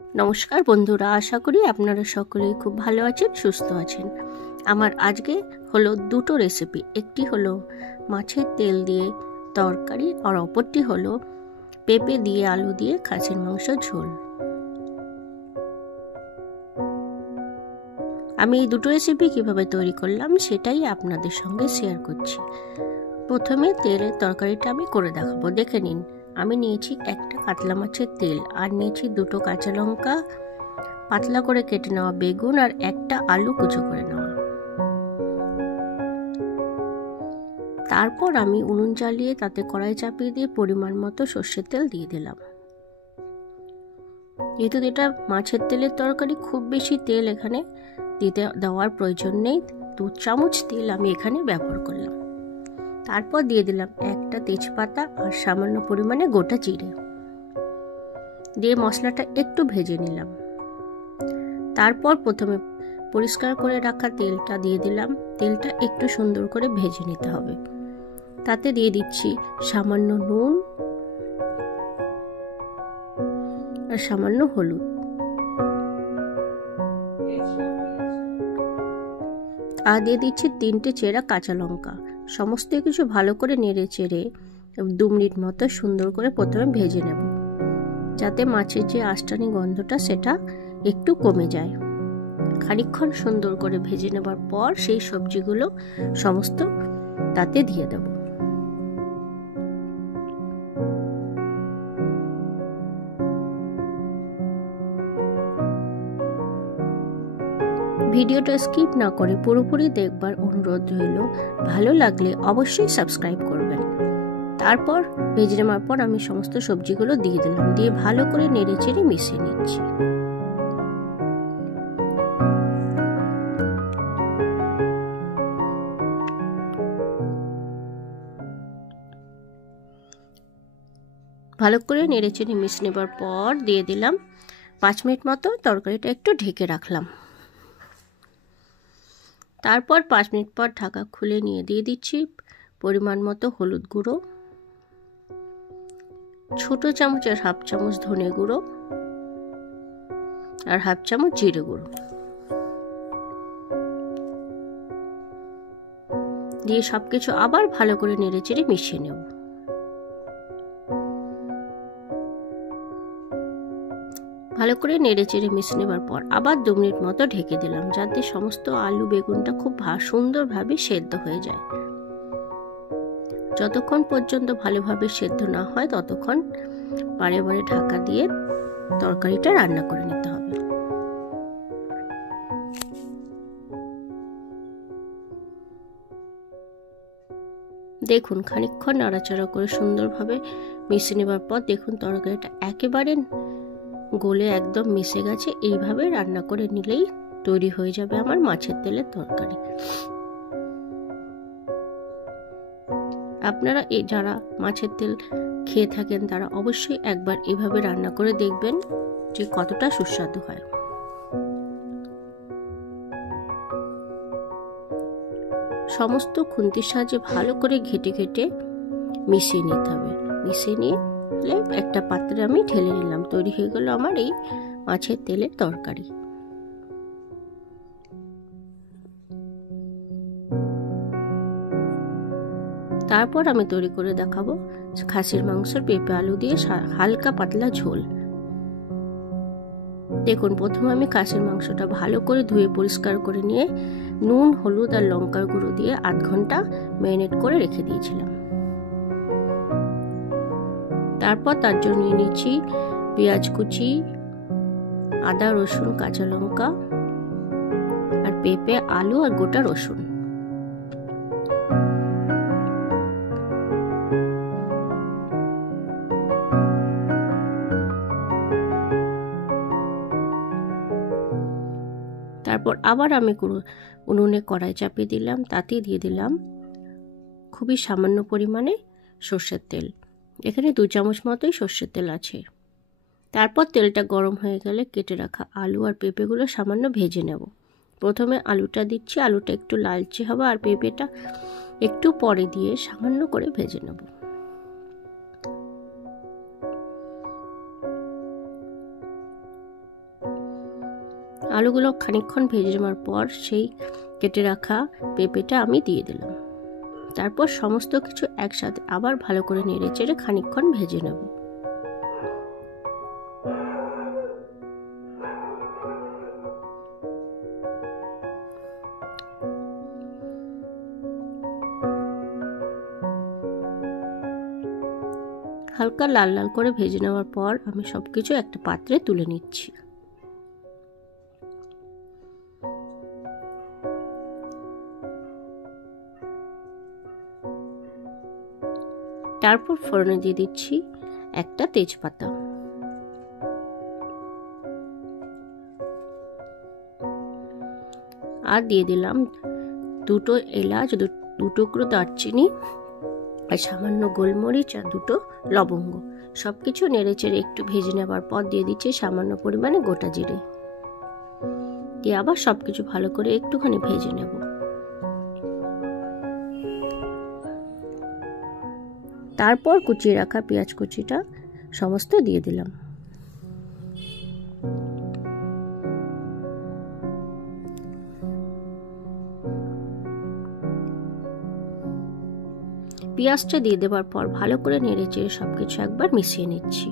নমস্কার বন্ধুরা, আশা করি আপনারা সকলেই খুব ভালো আছেন, সুস্থ আছেন। আমার আজকে হলো দুটো রেসিপি। একটি হলো মাছের তেল দিয়ে তরকারি আর অপরটি হলো পেঁপে দিয়ে আলু দিয়ে খাসির মাংস ঝোল। আমি এই দুটো রেসিপি কিভাবে তৈরি করলাম সেটাই আপনাদের সঙ্গে শেয়ার করছি। প্রথমে তেলের তরকারিটা আমি করে দেখাবো, দেখে নিন। আমি নিয়েছি একটা কাতলা মাছের তেল, আর নিয়েছি দুটো কাঁচা লঙ্কা, পাতলা করে কেটে নেওয়া বেগুন, আর একটা আলু কুচো করে নেওয়া। তারপর আমি উনুন জ্বালিয়ে তাতে কড়াই চাপিয়ে দিয়ে পরিমাণ মতো সর্ষের তেল দিয়ে দিলাম। যেহেতু এটা মাছের তেলের তরকারি, খুব বেশি তেল এখানে দেওয়ার প্রয়োজন নেই। 2 চামচ তেল আমি এখানে ব্যবহার করলাম। তারপর দিয়ে দিলাম একটা তেজপাতা আর সামান্য পরিমাণে গোটা জিরে, দিয়ে মশলাটা একটু ভেজে নিলাম। তারপর প্রথমে পরিষ্কার করে রাখা তেলটা দিয়ে দিলাম। তেলটা একটু সুন্দর করে ভেজে নিতে হবে। তাতে দিয়ে দিচ্ছি সামান্য নুন আর সামান্য হলুদ, আর দিয়ে দিচ্ছি 3টে চেরা কাঁচা লঙ্কা। সমস্ত কিছু ভালো করে নেড়ে চেড়ে 2 মিনিট মতো সুন্দর করে প্রথমে ভেজে নেব, যাতে মাছের যে আঁশটানি গন্ধটা সেটা একটু কমে যায়। খানিকক্ষণ সুন্দর করে ভেজে নেবার পর সেই সবজিগুলো সমস্ত তাতে দিয়ে দেব। ভিডিওটা স্কিপ না করে পুরোপুরি দেখবার অনুরোধ রইল। ভালো লাগলে অবশ্যই সাবস্ক্রাইব করবেন। তারপর ভেজে নেওয়ার পর আমি সমস্ত সবজিগুলো দিয়ে দিলাম, দিয়ে ভালো করে নেড়ে চেড়ে মিশিয়ে নিচ্ছি। ভালো করে নেড়ে চেড়ে মিশিয়ে নেবার পর দিয়ে দিলাম 5 মিনিট মতো তরকারিটা একটু ঢেকে রাখলাম। তারপর 5 মিনিট পর ঢাকা খুলে নিয়ে দিয়ে দিচ্ছি পরিমাণ মতো হলুদ গুঁড়ো, ছোট চামচের 1/2 চামচ ধনে গুঁড়ো, আর 1/2 চামচ জিরে গুঁড়ো, দিয়ে সবকিছু আবার ভালো করে নেড়ে চেড়ে মিশিয়ে নেব। ভালো করে নেড়ে চেড়ে মিশিয়ে নেবার পর আবার 2 মিনিট মতো ঢেকে দিলাম, যাতে সমস্ত আলু বেগুনটা খুব সুন্দরভাবে সেদ্ধ হয়ে যায়। যতক্ষণ পর্যন্ত ভালোভাবে সেদ্ধ না হয় ততক্ষণ বারে বারে ঢাকা দিয়ে তরকারিটা রান্না করে নিতে হবে। দেখুন, খানিকক্ষণ নাড়াচাড়া করে সুন্দরভাবে মিশিয়ে নেবার পর দেখুন তরকারিটা একেবারে গলে একদম মিশে গেছে। এইভাবে রান্না করে নিলেই তৈরি হয়ে যাবে আমার মাছের তেলের তরকারি। আপনারা যারা মাছের তেল খেয়ে থাকেন তারা অবশ্যই একবার এভাবে রান্না করে দেখবেন যে কতটা সুস্বাদু হয়। সমস্ত খুন্তির সাহায্যে ভালো করে ঘেটে ঘেটে মিশিয়ে নিতে হবে। মিশিয়ে নিয়ে একটা পাত্রে আমি ঢেলে নিলাম। তৈরি হয়ে গেল আমার এই মাছের তেলের তরকারি। তারপর আমি তৈরি করে দেখাবো খাসির মাংসের পেঁপে আলু দিয়ে হালকা পাতলা ঝোল। দেখুন, প্রথমে আমি খাসির মাংসটা ভালো করে ধুয়ে পরিষ্কার করে নিয়ে নুন, হলুদ আর লঙ্কার গুঁড়ো দিয়ে 8 ঘন্টা ম্যারিনেট করে রেখে দিয়েছিলাম। তারপর তার জন্য নিয়েছি পেঁয়াজ কুচি, আদা রসুন কাঁচা লঙ্কা, আর পেঁপে আলু আর গোটা রসুন। তারপর আবার আমি উনুনে কড়াই চাপিয়ে দিলাম, তাতে দিয়ে দিলাম খুবই সামান্য পরিমাণে সর্ষের তেল। এখানে 2 চামচ মতোই সর্ষের তেল আছে। তারপর তেলটা গরম হয়ে গেলে কেটে রাখা আলু আর পেঁপেগুলো সামান্য ভেজে নেব। প্রথমে আলুটা দিচ্ছি, আলুটা একটু লালচে হবে, আর পেঁপেটা একটু পরে দিয়ে সামান্য করে ভেজে নেব। আলুগুলো খানিকক্ষণ ভেজে নেওয়ার পর সেই কেটে রাখা পেঁপেটা আমি দিয়ে দিলাম। তারপর সমস্ত কিছু একসাথে আবার ভালো করে নেড়ে চেড়ে খানিকক্ষণ ভেজে নেব। হালকা লাল লাল করে ভেজে নেওয়ার পর আমি সবকিছু একটা পাত্রে তুলে নিচ্ছি। তারপর ফোড়নে দিয়ে দিচ্ছি একটা তেজপাতা, আর দিয়ে দিলাম দুটো এলাচ, দু টুকরো দারচিনি, আর সামান্য গোলমরিচ আর দুটো লবঙ্গ। সবকিছু নেড়ে চেড়ে একটু ভেজে নেবার পর দিয়ে দিচ্ছি সামান্য পরিমাণে গোটা জিরে, দিয়ে আবার সবকিছু ভালো করে একটুখানি ভেজে নেব। তারপর কুচিয়ে রাখা পেঁয়াজ কুচিটা সমস্ত দিয়ে দিলাম। পেঁয়াজটা দিয়ে দেওয়ার পর ভালো করে নেড়ে চেড়ে সবকিছু একবার মিশিয়ে নিচ্ছি।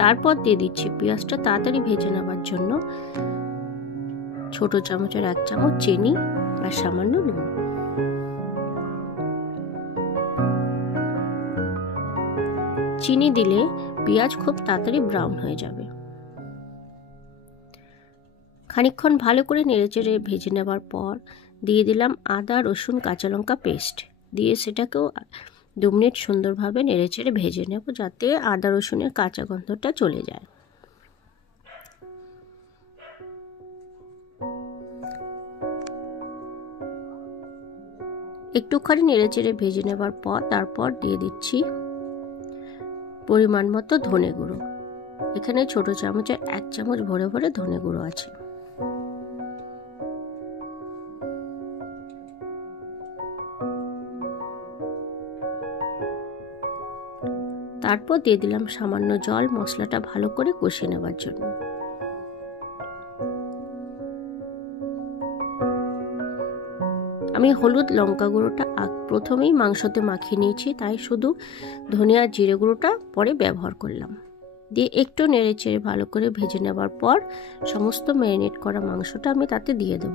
তারপর দিয়ে দিচ্ছি পেঁয়াজটা তাড়াতাড়ি ভেজে নেওয়ার জন্য ছোট চামচের 1 চামচ চিনি আর সামান্য নুন। চিনি দিলে পেঁয়াজ খুব তাড়াতাড়ি ব্রাউন হয়ে যাবে। খানিকক্ষণ ভালো করে নেড়েচেড়ে ভেজে নেওয়ার পর দিয়ে দিলাম আদা রসুন কাঁচা লঙ্কা পেস্ট, দিয়ে সেটাকেও 2 মিনিট সুন্দরভাবে নেড়েচেড়ে ভেজে নেব, যাতে আদা রসুনের কাঁচা গন্ধটা চলে যায়। একটুখানি নেড়েচেড়ে ভেজে নেবার পর তারপর দিয়ে দিচ্ছি পরিমাণ মতো ধনে গুঁড়ো। এখানে ছোট চামচের 1 চামচ ভরে ভরে ধনে গুঁড়ো আছে। তারপর দিয়ে দিলাম সামান্য জল মশলাটা ভালো করে কষিয়ে নেবার জন্য। আমি হলুদ লঙ্কা গুঁড়োটা প্রথমেই মাংসতে মাখিয়ে নিয়েছি, তাই শুধু ধনিয়া জিরে গুঁড়োটা পরে ব্যবহার করলাম। দিয়ে একটু নেড়ে চেড়ে ভালো করে ভেজে নেবার পর সমস্ত ম্যারিনেট করা মাংসটা আমি তাতে দিয়ে দেব,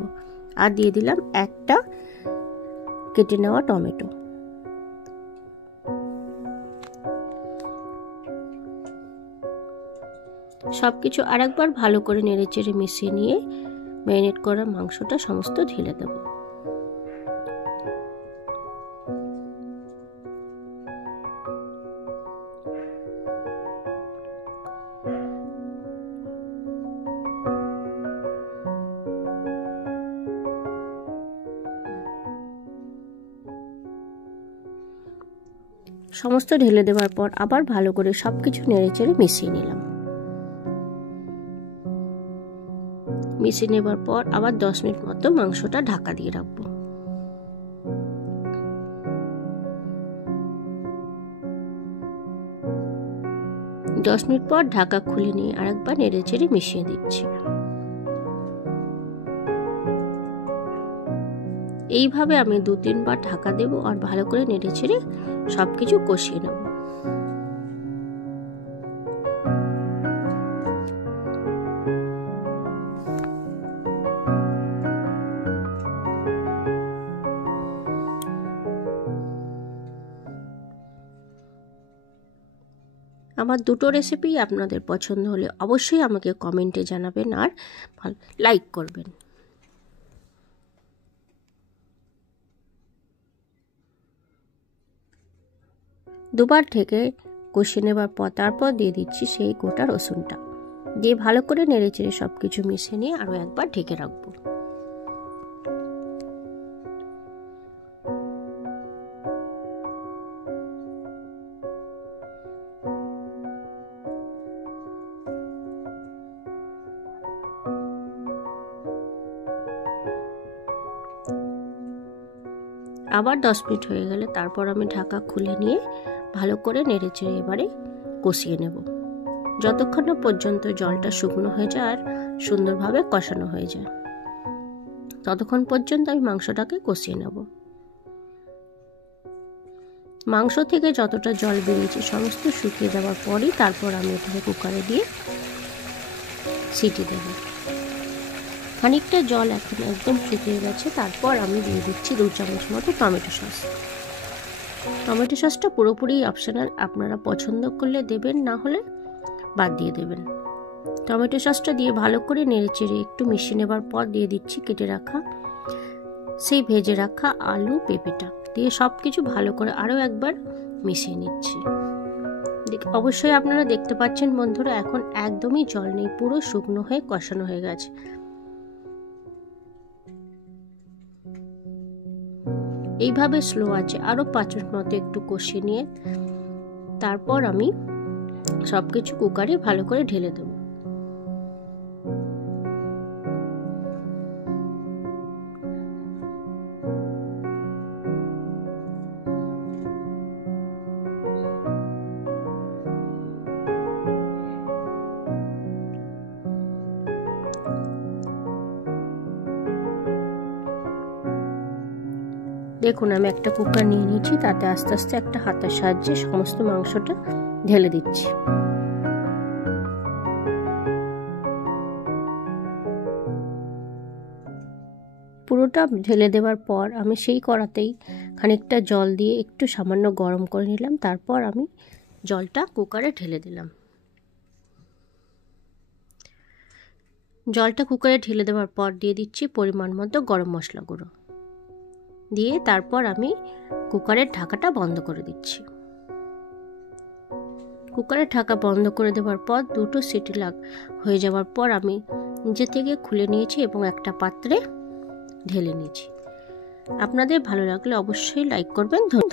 আর দিয়ে দিলাম একটা কেটে নেওয়া টমেটো। সবকিছু আরেকবার ভালো করে নেড়ে চেড়ে মিশিয়ে নিয়ে ম্যারিনেট করা মাংসটা সমস্ত ঢেলে দেব। সমস্ত ঢেলে দেওয়ার পর আবার ভালো করে সবকিছু নেড়ে চেড়ে মিশিয়ে নিলাম। মিশিয়ে নেবার পর আবার 10 মিনিট মতো মাংসটা ঢাকা দিয়ে রাখবো। দশ মিনিট পর ঢাকা খুলে নিয়ে আরেকবার নেড়ে চেড়ে মিশিয়ে দিচ্ছি। এইভাবে আমি 2-3 বার ঢাকা দেব আর ভালো করে নেড়ে চেড়ে সবকিছু কষিয়ে নেব। আমার দুটো রেসিপি আপনাদের পছন্দ হলে অবশ্যই আমাকে কমেন্টে জানাবেন আর লাইক করবেন। দুবার থেকে কষিয়ে নেবার পর তারপর দিয়ে দিচ্ছি সেই গোটা রসুনটা, দিয়ে ভালো করে নেড়ে চেড়ে সবকিছু মিশিয়ে নিয়ে আরও একবার ঢেকে রাখবো। আবার 10 মিনিট হয়ে গেলে তারপর আমি ঢাকা খুলে নিয়ে ভালো করে নেড়েচেড়ে এবারে কষিয়ে নেব, যতক্ষণ না পর্যন্ত জলটা শুকনো হয়ে যায় আর সুন্দরভাবে কষানো হয়ে যায়, ততক্ষণ পর্যন্ত আমি মাংসটাকে কষিয়ে নেব। মাংস থেকে যতটা জল বেরিয়েছে সমস্ত শুকিয়ে যাওয়ার পরই তারপর আমি এটাকে কুকারে দিয়ে সিটি দেব। খানিকটা জল এখন একদম শুকিয়ে গেছে, তারপর আমি দিয়ে দিচ্ছি 2 চামচ মতো টমেটো সস। টমেটো সসটা পুরোপুরি অপশনাল, আপনারা পছন্দ করলে দেবেন, না হলে বাদ দিয়ে দেবেন। টমেটো সসটা দিয়ে ভালো করে নেড়েচেড়ে একটু মিশিয়ে নেবার পর দিয়ে দিচ্ছি কেটে রাখা সেই ভেজে রাখা আলু পেঁপেটা, দিয়ে সব কিছু ভালো করে আরও একবার মিশিয়ে নিচ্ছি। অবশ্যই আপনারা দেখতে পাচ্ছেন বন্ধুরা, এখন একদমই জল নেই, পুরো শুকনো হয়ে কষানো হয়ে গেছে। এইভাবে স্লো আছে আরও 5 মিনিট মতো একটু কষিয়ে নিয়ে তারপর আমি সব কিছু কুকারে ভালো করে ঢেলে দেব। দেখুন আমি একটা কুকার নিয়ে নিয়েছি, তাতে আস্তে আস্তে একটা হাতের সাহায্যে সমস্ত মাংসটা ঢেলে দিচ্ছি। পুরোটা ঢেলে দেওয়ার পর আমি সেই কড়াতেই খানিকটা জল দিয়ে একটু সামান্য গরম করে নিলাম, তারপর আমি জলটা কুকারে ঢেলে দিলাম। জলটা কুকারে ঢেলে দেওয়ার পর দিয়ে দিচ্ছি পরিমাণ মতো গরম মশলা গুঁড়ো, দিয়ে তারপর আমি কুকারের ঢাকাটা বন্ধ করে দিচ্ছি। কুকারের ঢাকা বন্ধ করে দেওয়ার পর 2টো সিটি হয়ে যাওয়ার পর আমি নিচে থেকে খুলে নিয়েছি এবং একটা পাত্রে ঢেলে নিয়েছি। আপনাদের ভালো লাগলে অবশ্যই লাইক করবেন। ধন্যবাদ।